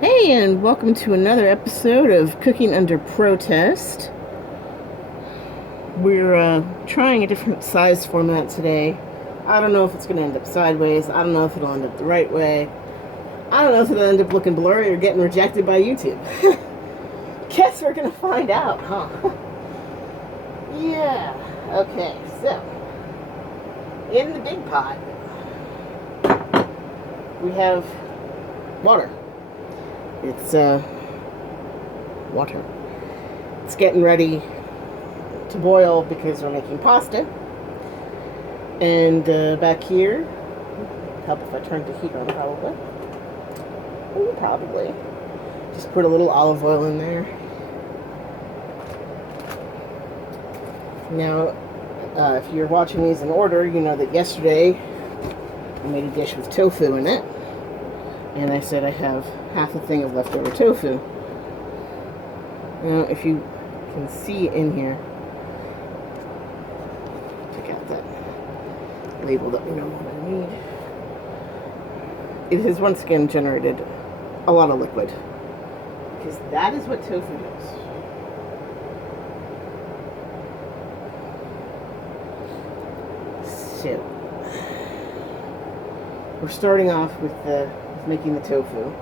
Hey, and welcome to another episode of Cooking Under Protest. We're trying a different size format today. I don't know if it's going to end up sideways. I don't know if it'll end up the right way. I don't know if it'll end up looking blurry or getting rejected by YouTube. Guess we're going to find out, huh? Yeah. Okay, so in the big pot, we have water. It's water. It's getting ready to boil because we're making pasta. And back here, help if I turn the heat on, probably. Ooh, probably. Just put a little olive oil in there. Now, if you're watching these in order, you know that yesterday I made a dish with tofu in it. And I said I have half a thing of leftover tofu. Now, if you can see in here, check out that label that we know what I need. It has once again generated a lot of liquid, because that is what tofu does. So, we're starting off with making the tofu.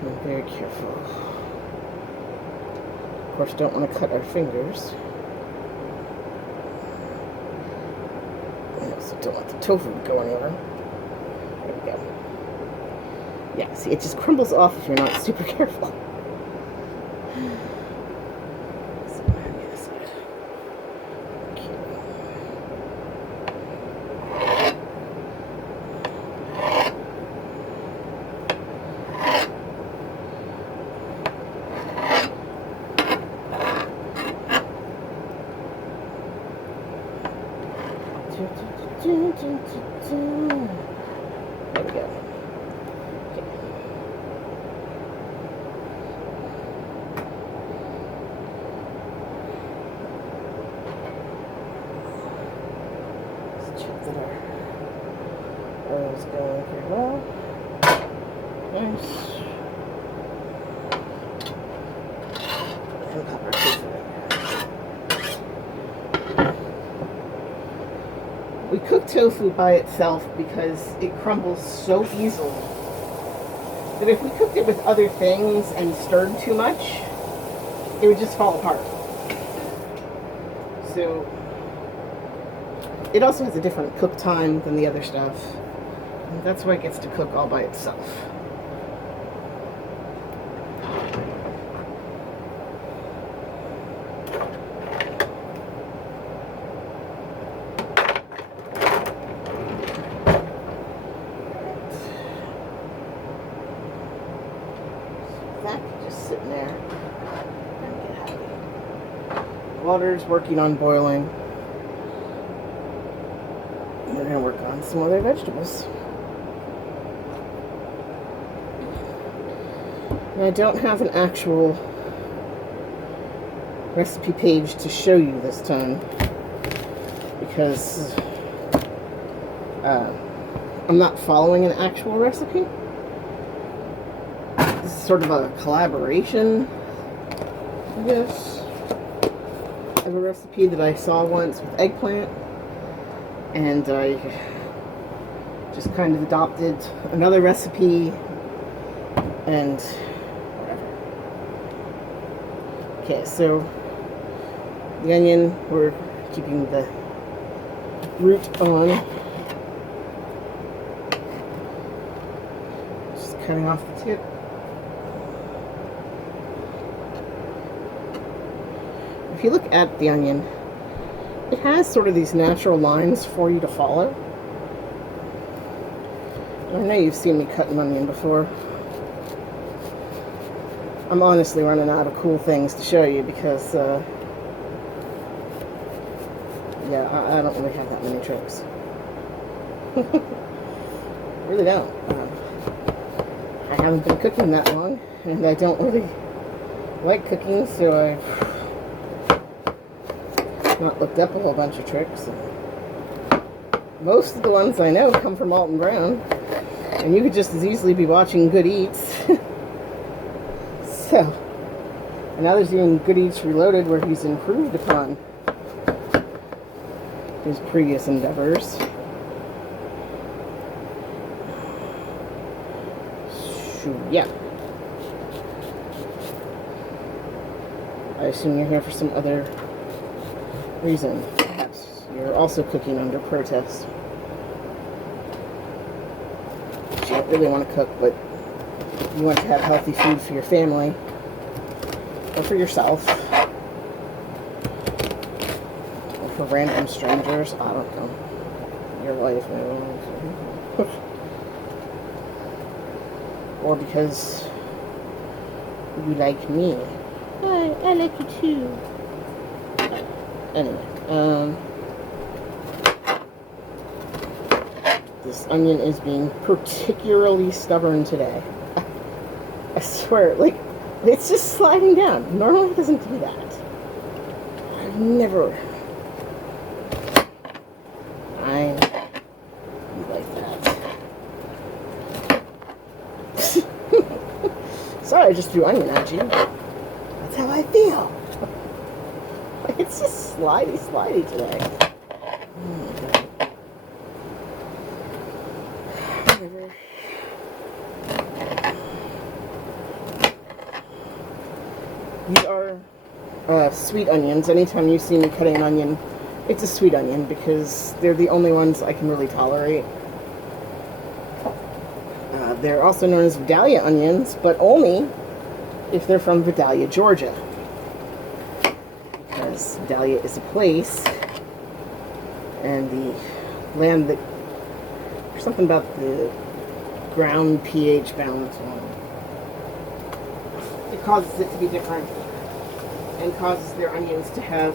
Be very careful. Of course, don't want to cut our fingers. I also don't want the tofu to go anywhere. There we go. Yeah, see, it just crumbles off if you're not super careful. So, this side. Okay. There we go. Okay. Let's check that our oil is going pretty well. Nice. And pop our tofu in. We cook tofu by itself because it crumbles so easily that if we cooked it with other things and stirred too much, it would just fall apart. So it also has a different cook time than the other stuff. And that's why it gets to cook all by itself. That could just sit in there and get happy. Water's working on boiling. We're going to work on some other vegetables. And I don't have an actual recipe page to show you this time because I'm not following an actual recipe. This is sort of a collaboration, I guess, of a recipe that I saw once with eggplant, and I just kind of adopted another recipe and whatever. Okay, so the onion, we're keeping the root on, just cutting off the tip. If you look at the onion, it has sort of these natural lines for you to follow. I know you've seen me cut an onion before. I'm honestly running out of cool things to show you because, yeah, I don't really have that many tricks. Really don't. I haven't been cooking that long, and I don't really like cooking, so I've not looked up a whole bunch of tricks. Most of the ones I know come from Alton Brown, and you could just as easily be watching Good Eats. So, and now there's even Good Eats Reloaded, where he's improved upon his previous endeavors. So, yeah. I assume you're here for some other reason. Perhaps you're also cooking under protest. You don't really want to cook, but you want to have healthy food for your family or for yourself or for random strangers. I don't know. Your life, or because you like me. I like you too. Anyway, this onion is being particularly stubborn today. I swear, like, it's just sliding down. Normally it doesn't do that. I've never. I like that. Sorry, I just threw onion at you. That's how I feel. It's just slidey today. Whatever. These are sweet onions. Anytime you see me cutting an onion, it's a sweet onion because they're the only ones I can really tolerate. They're also known as Vidalia onions, but only if they're from Vidalia, Georgia. Because Vidalia is a place, and the land that, there's something about the ground pH balance. It causes it to be different and causes their onions to have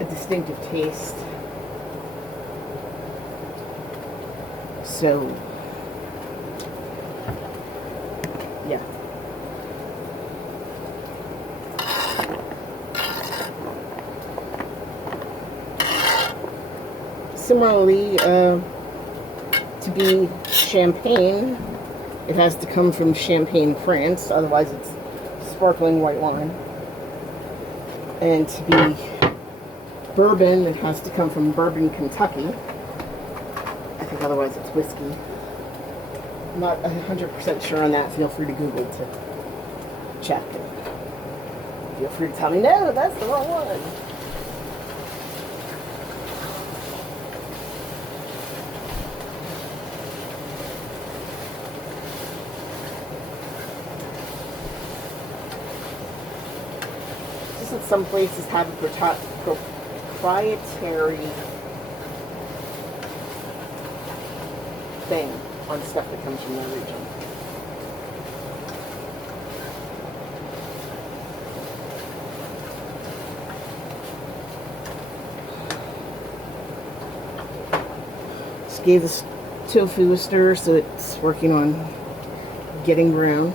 a distinctive taste. So, yeah. Similarly, to be champagne, it has to come from Champagne, France, otherwise it's sparkling white wine. And to be bourbon, it has to come from Bourbon, Kentucky. I think otherwise it's whiskey. I'm not 100% sure on that. Feel free to Google to check. Feel free to tell me, no, that's the wrong one. Some places have a proprietary thing on stuff that comes from their region. Just gave this tofu a stir, so it's working on getting brown.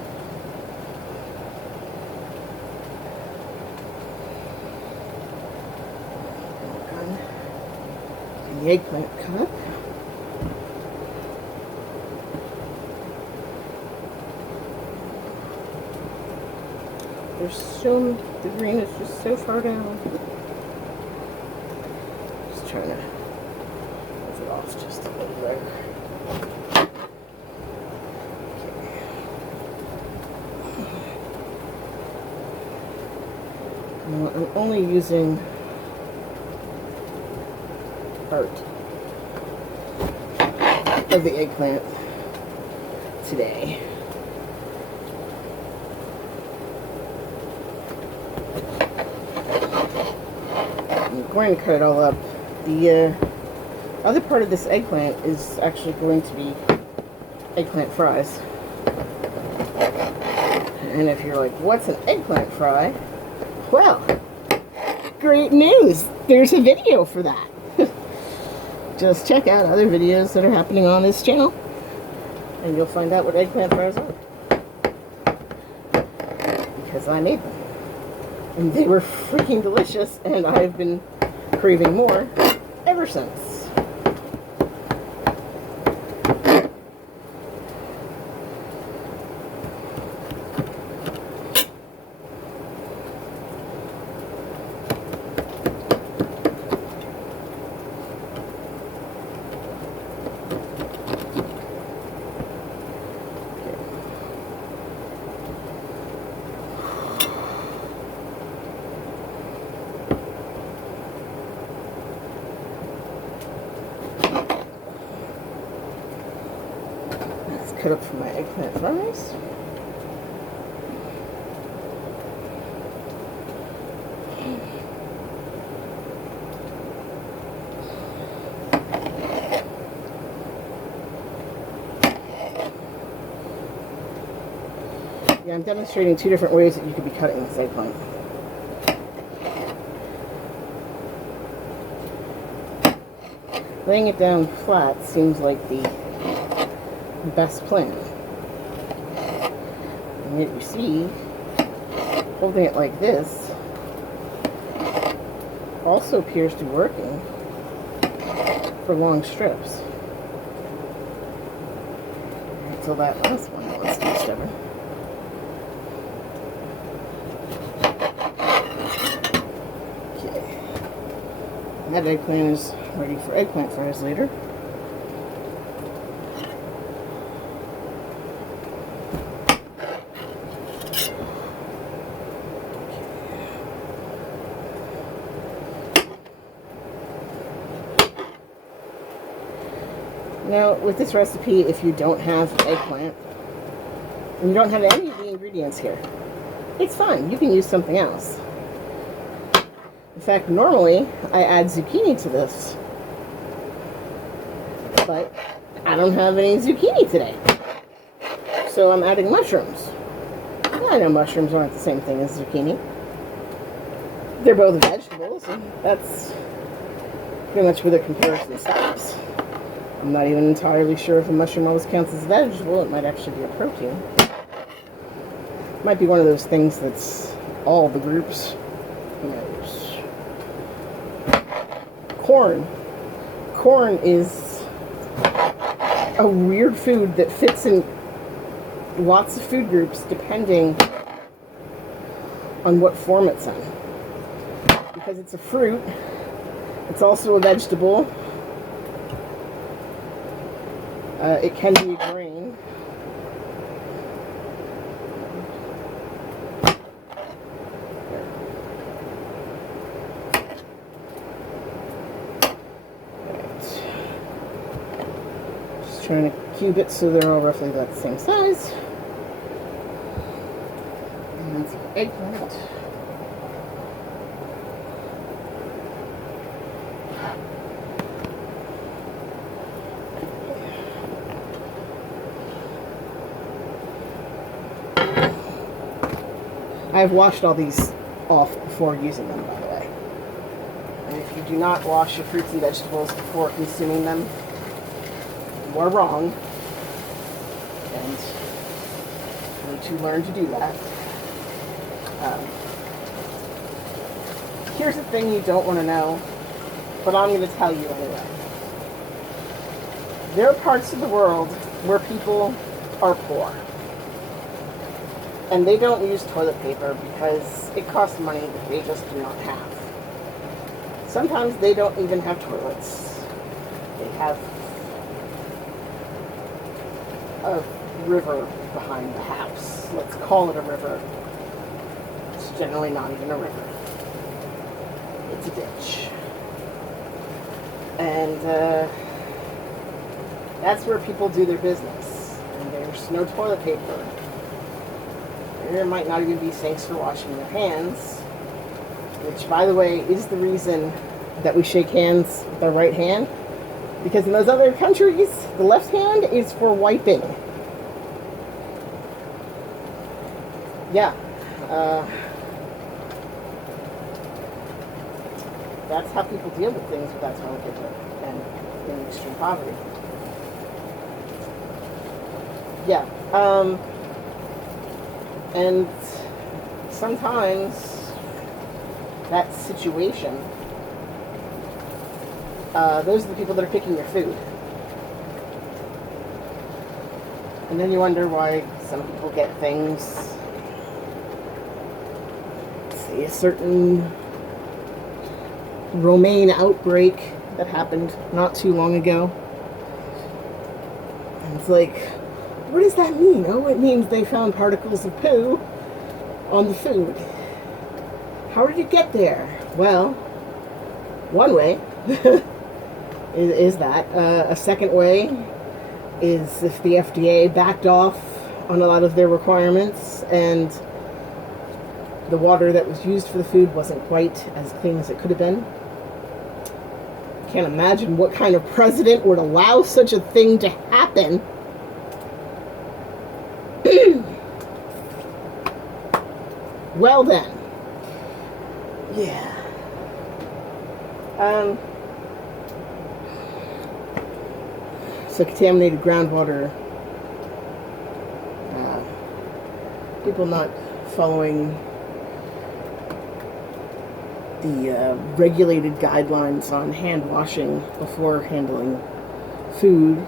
The eggplant cut. The green is just so far down. Just trying to move it off just a little there. Now, I'm only using part of the eggplant today. I'm going to cut it all up. The other part of this eggplant is actually going to be eggplant fries. And if you're like, what's an eggplant fry? Well, great news! There's a video for that. Just check out other videos that are happening on this channel. And you'll find out what eggplant fries are. Because I made them. And they were freaking delicious, and I've been craving more ever since. Cut up for my eggplant fries. Yeah, I'm demonstrating two different ways that you could be cutting this eggplant. Laying it down flat seems like the best plan. And yet you see, holding it like this also appears to be working for long strips. Until that last one wants to be stubborn. Okay. And that eggplant is ready for eggplant fries later. Now, with this recipe, if you don't have eggplant, and you don't have any of the ingredients here, it's fine. You can use something else. In fact, normally, I add zucchini to this. But I don't have any zucchini today. So I'm adding mushrooms. Well, I know mushrooms aren't the same thing as zucchini. They're both vegetables, and that's pretty much where the comparison stops. I'm not even entirely sure if a mushroom always counts as a vegetable. It might actually be a protein. It might be one of those things that's all the groups. Who knows? Corn. Corn is a weird food that fits in lots of food groups depending on what form it's in. Because it's a fruit, it's also a vegetable. It can be a grain. Just trying to cube it so they're all roughly about the same size. And that's the eggplant. I've washed all these off before using them, by the way. And if you do not wash your fruits and vegetables before consuming them, you are wrong. And you need to learn to do that. Here's the thing you don't want to know, but I'm going to tell you anyway. There are parts of the world where people are poor. And they don't use toilet paper because it costs money that they just do not have. Sometimes they don't even have toilets. They have a river behind the house. Let's call it a river. It's generally not even a river. It's a ditch. And that's where people do their business. And there's no toilet paper. There might not even be sinks for washing their hands, which, by the way, is the reason that we shake hands with our right hand, because in those other countries, the left hand is for wiping. Yeah. That's how people deal with things without toilet paper and in extreme poverty. Yeah. And sometimes that situation, those are the people that are picking your food. And then you wonder why some people get things. Say a certain romaine outbreak that happened not too long ago. And it's like, what does that mean? Oh, it means they found particles of poo on the food. How did it get there? Well, one way is that. A second way is if the FDA backed off on a lot of their requirements and the water that was used for the food wasn't quite as clean as it could have been. Can't imagine what kind of president would allow such a thing to happen. Well then. Yeah. So contaminated groundwater. People not following the regulated guidelines on hand washing before handling food.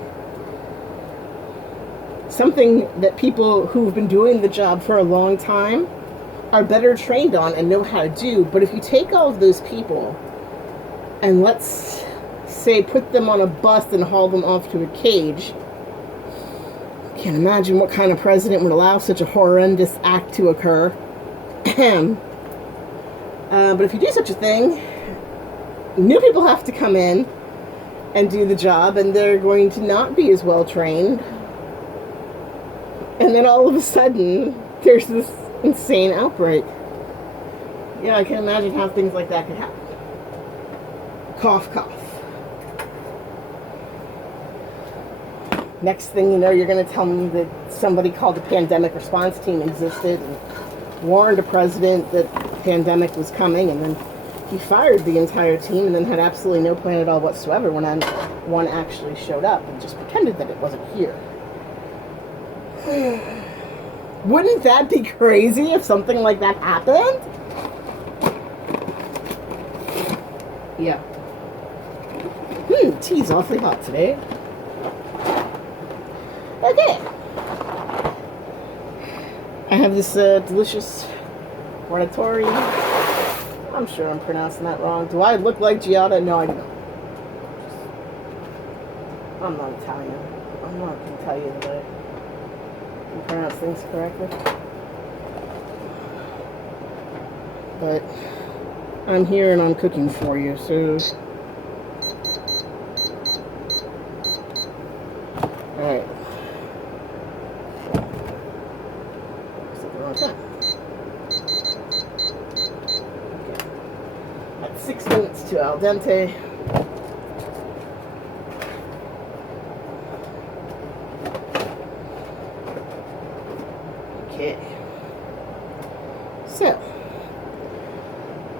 Something that people who've been doing the job for a long time are better trained on and know how to do. But if you take all of those people and let's say put them on a bus and haul them off to a cage, can't imagine what kind of president would allow such a horrendous act to occur. But if you do such a thing, new people have to come in and do the job, and they're going to not be as well trained. And then all of a sudden, there's this insane outbreak. Yeah, I can imagine how things like that could happen. Cough, cough. Next thing you know, you're going to tell me that somebody called the pandemic response team existed and warned a president that the pandemic was coming, and then he fired the entire team and then had absolutely no plan at all whatsoever when one actually showed up and just pretended that it wasn't here. Wouldn't that be crazy if something like that happened? Yeah. Tea's awfully hot today. Okay. I have this delicious Guarnitori. I'm sure I'm pronouncing that wrong. Do I look like Giada? No, I don't. I'm not Italian. I'm not going to tell you that I can pronounce things correctly. But I'm here and I'm cooking for you, so... Alright. Okay. That's 6 minutes to al dente. Okay. So,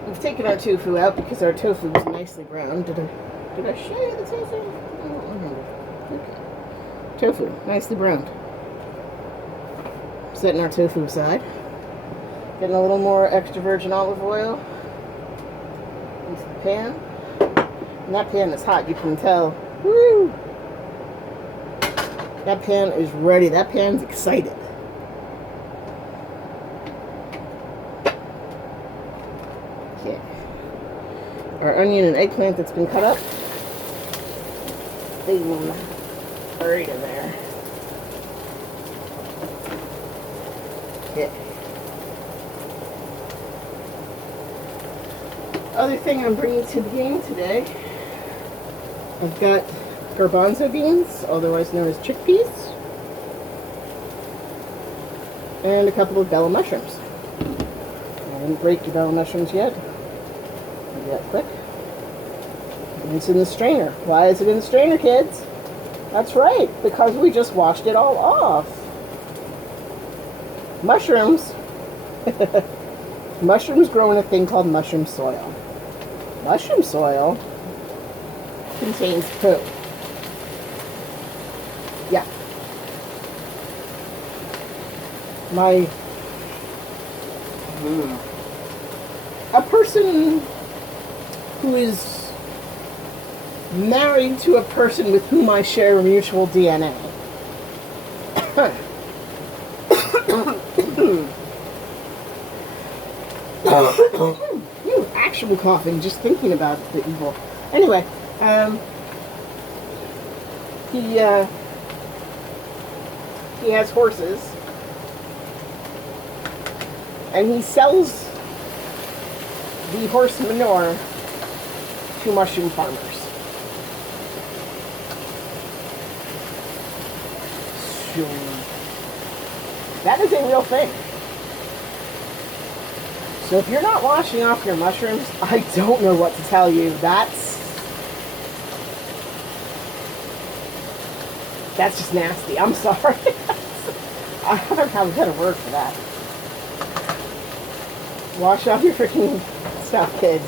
we've taken our tofu out because our tofu was nicely browned. Did I show you the tofu? I don't remember. Okay. Tofu, nicely browned. Setting our tofu aside. Getting a little more extra virgin olive oil into the pan. And that pan is hot, you can tell. Woo! That pan is ready. That pan's excited. Okay. Our onion and eggplant that's been cut up. Boom. Right in there. Okay. Other thing I'm bringing to the game today, I've got garbanzo beans, otherwise known as chickpeas, and a couple of bella mushrooms. I didn't break your bella mushrooms yet. I'll do that quick. And it's in the strainer. Why is it in the strainer, kids? That's right, because we just washed it all off. Mushrooms. Mushrooms grow in a thing called mushroom soil. Mushroom soil contains poo. Yeah. My a person who is married to a person with whom I share mutual DNA. Actual coughing, just thinking about the evil. Anyway, he has horses, and he sells the horse manure to mushroom farmers. That is a real thing. So if you're not washing off your mushrooms, I don't know what to tell you. That's just nasty. I'm sorry. I don't have a better word for that. Wash off your freaking stuff, kids.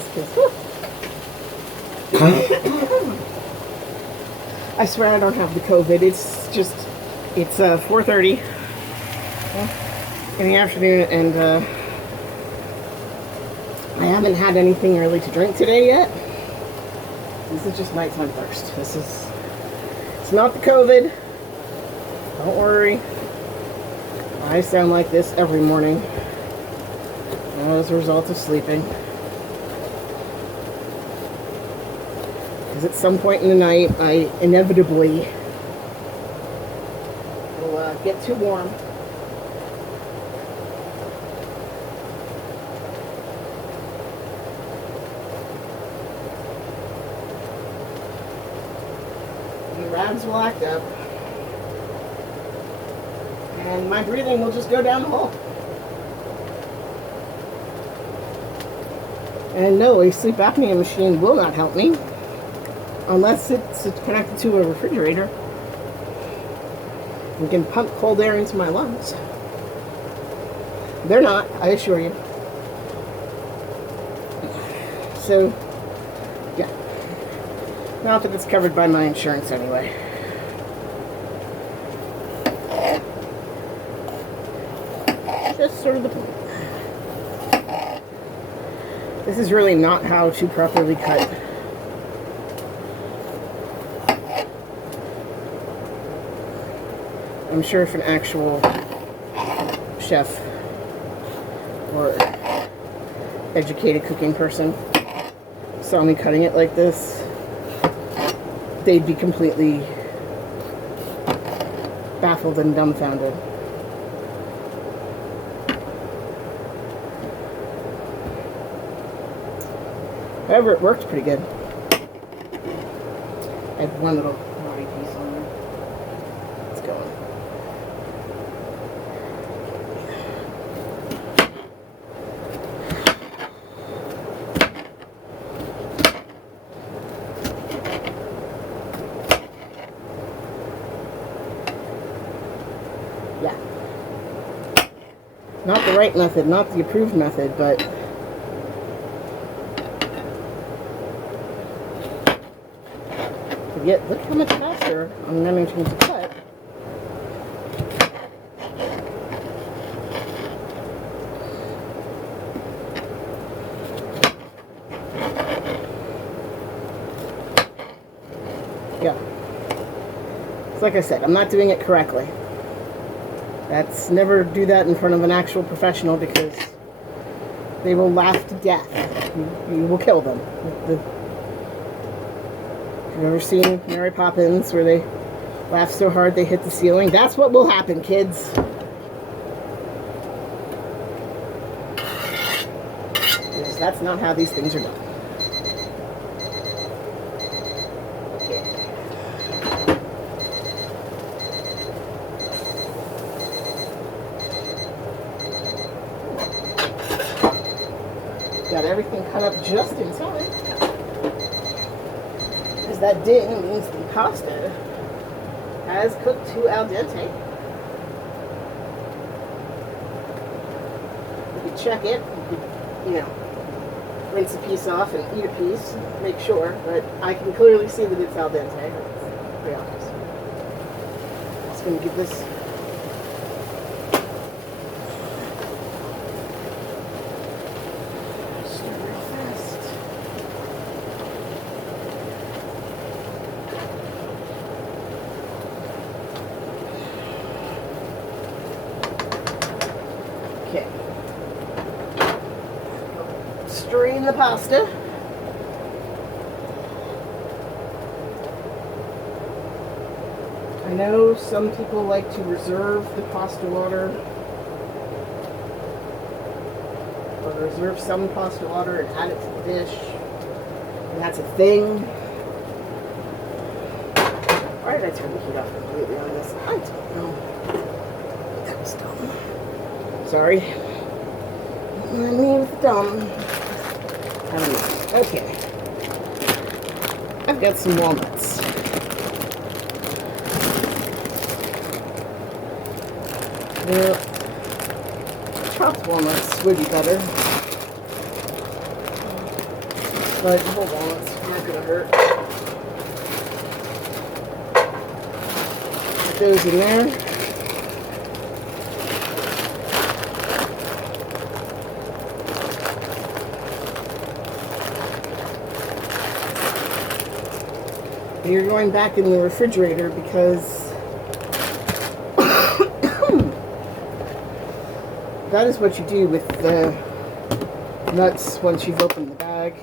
I swear I don't have the COVID. It's 4:30 in the afternoon, and I haven't had anything really to drink today yet. This is just nighttime thirst. It's not the COVID. Don't worry. I sound like this every morning as a result of sleeping. Because at some point in the night, I inevitably will get too warm. And the rags will act up. And my breathing will just go down the hole. And no, a sleep apnea machine will not help me. Unless it's connected to a refrigerator. We can pump cold air into my lungs. They're not, I assure you. So, yeah. Not that it's covered by my insurance anyway. Just sort of the point. This is really not how to properly cut. I'm sure if an actual chef or educated cooking person saw me cutting it like this, they'd be completely baffled and dumbfounded. However, it worked pretty good. I had one little naughty piece on there. It's going. Yeah. Not the right method, not the approved method, but yet, look how much faster I'm managing to cut. Yeah. It's like I said, I'm not doing it correctly. That's never do that in front of an actual professional because they will laugh to death. You will kill them. You've ever seen Mary Poppins where they laugh so hard they hit the ceiling? That's what will happen, kids. Because that's not how these things are done. Okay. Got everything cut up just in time. That ding means the pasta has cooked to al dente. You can check it. You can, rinse a piece off and eat a piece, make sure. But I can clearly see that it's al dente. It's pretty obvious. Just going to give this Okay. Strain the pasta. I know some people like to reserve the pasta water, or reserve some pasta water and add it to the dish, and that's a thing. Why did I turn the heat off completely on this? I don't know. That was dumb. Sorry. Me with the dumb. I don't know. Okay. I've got some walnuts. Well, chopped walnuts would be better. But whole walnuts aren't going to hurt. Put those in there. And you're going back in the refrigerator because that is what you do with the nuts once you've opened the bag.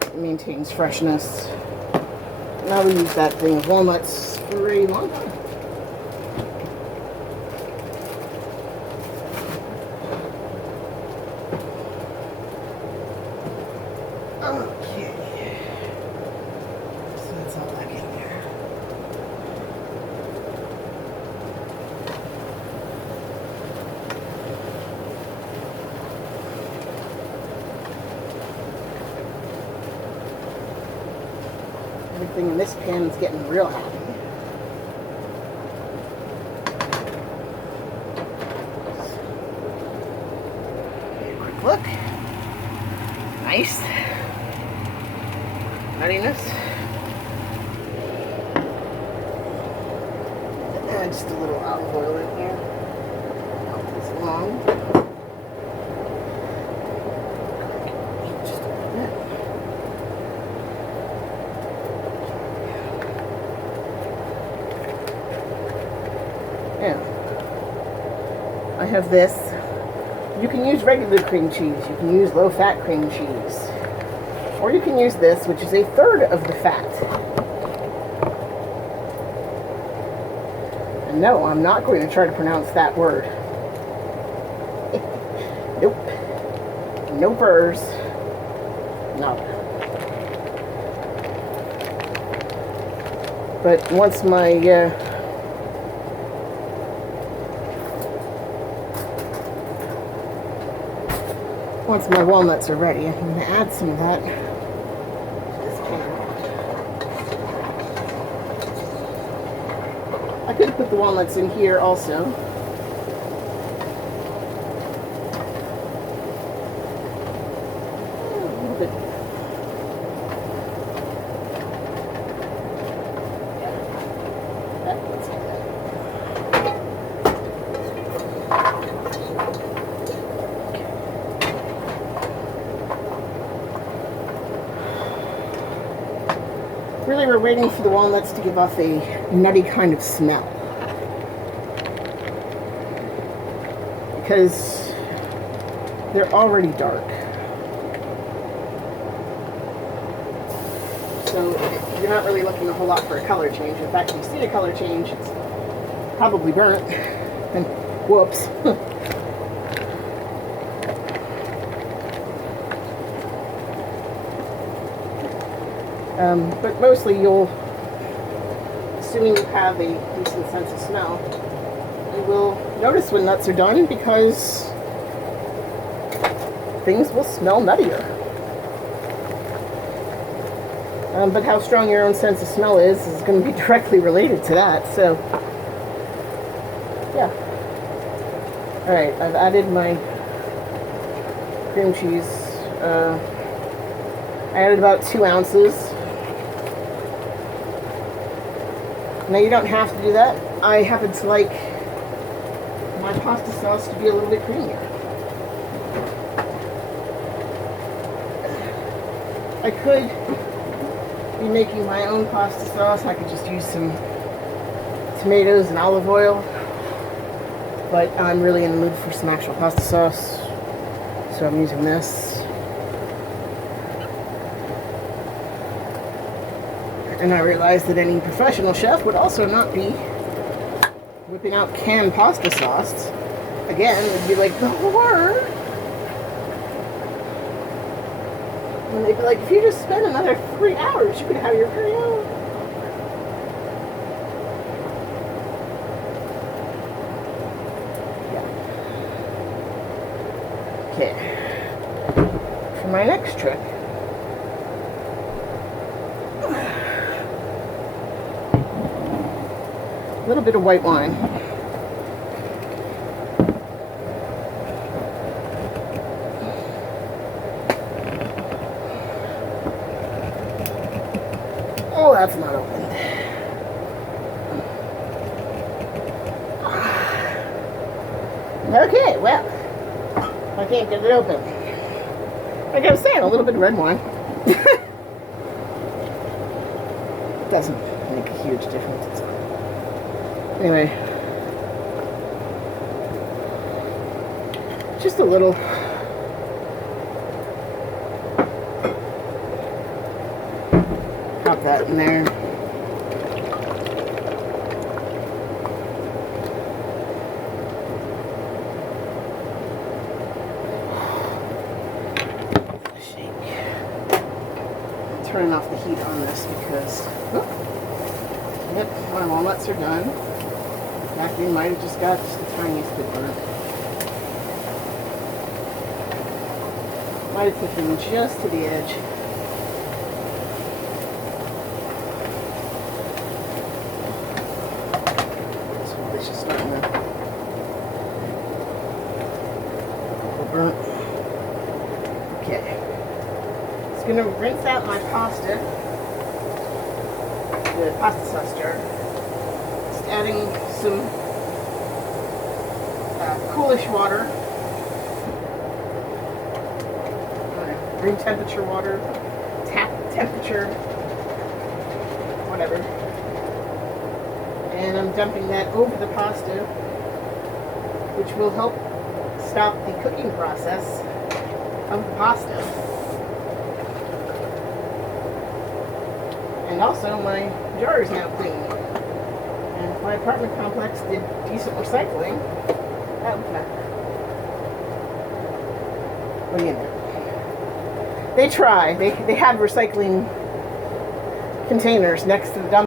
It maintains freshness. And I will use that thing of walnuts for a long time. Okay. So that's all back in there. Everything in this pan is getting real happy. Quick look. Nice. Nuttiness. And just a little olive oil in here. Help this along. Just a little bit. Yeah. I have this. You can use regular cream cheese. You can use low-fat cream cheese. Or you can use this, which is a third of the fat. And no, I'm not going to try to pronounce that word. Nope. No burrs. No. But once my walnuts are ready, I'm going to add some of that to this pan. I could put the walnuts in here also. A little bit. Yeah, that's good. Really, we're waiting for the walnuts to give off a nutty kind of smell. Because they're already dark. So you're not really looking a whole lot for a color change. In fact, if you see a color change, it's probably burnt. And whoops. But mostly you'll, assuming you have a decent sense of smell, you will notice when nuts are done because things will smell nuttier. But how strong your own sense of smell is going to be directly related to that, so yeah. Alright, I've added my cream cheese. I added about 2 ounces. Now you don't have to do that. I happen to like my pasta sauce to be a little bit creamier. I could be making my own pasta sauce. I could just use some tomatoes and olive oil. But I'm really in the mood for some actual pasta sauce, so I'm using this. And I realized that any professional chef would also not be whipping out canned pasta sauce. Again, it would be like the horror. And they'd be like, if you just spend another 3 hours, you could have your very own. Okay, for my next trick, a little bit of white wine. Oh, that's not opened. Okay, well. I can't get it open. Like I was saying, a little bit of red wine. It doesn't make a huge difference. Anyway. Just a little. Pop that in there. Turn off the heat on this because, yep, my walnuts are done. Actually, might have just got just the tiniest bit burnt. Might have put them just to the edge. So it's just starting to burnt. Okay. I'm going to rinse out my pasta, the pasta sauce jar. Just adding some coolish water, room temperature water, tap temperature, whatever. And I'm dumping that over the pasta, which will help stop the cooking process of the pasta. And also, my jar is now clean. And if my apartment complex did decent recycling, that would matter. What do you know? They try. They have recycling containers next to the dump.